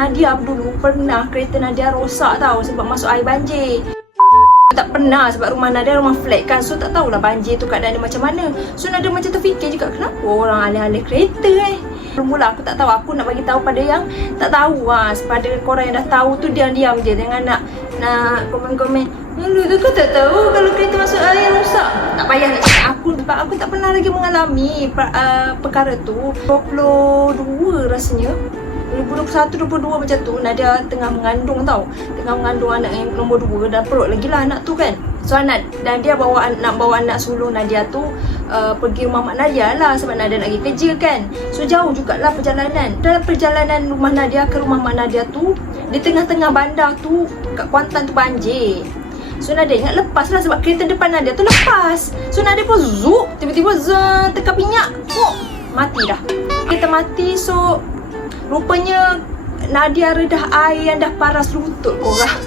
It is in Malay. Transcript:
Nadia dulu pernah kereta Nadia rosak tau sebab masuk air banjir. Tak pernah sebab rumah Nadia rumah flat kan. So tak tahulah banjir tu keadaan dia macam mana. So Nadia macam terfikir juga kenapa orang alih-alih kereta Mula aku tak tahu, aku nak bagi tahu pada yang tak tahu pada korang yang dah tahu tu diam-diam je. Jangan nak komen-komen. Lu tu kau tak tahu kalau kereta masuk air rosak. Tak payah nak cakap aku sebab aku tak pernah lagi mengalami perkara tu. 22 rasanya. 2021, 22 macam tu Nadia tengah mengandung tau. Tengah mengandung anak yang nombor 2. Dah perut lagi lah anak tu kan. So Nadia nak bawa anak sulung Nadia tu pergi rumah mak Nadia lah sebab Nadia nak pergi kerja kan. So jauh jugalah perjalanan. Dalam perjalanan rumah Nadia ke rumah mak Nadia tu, di tengah-tengah bandar tu kat Kuantan tu banjir. So Nadia ingat lepas lah sebab kereta depan Nadia tu lepas. So Nadia pun zup, tiba-tiba tekan minyak, mati dah. Kereta mati. So rupanya Nadia redah air yang dah paras lutut korang.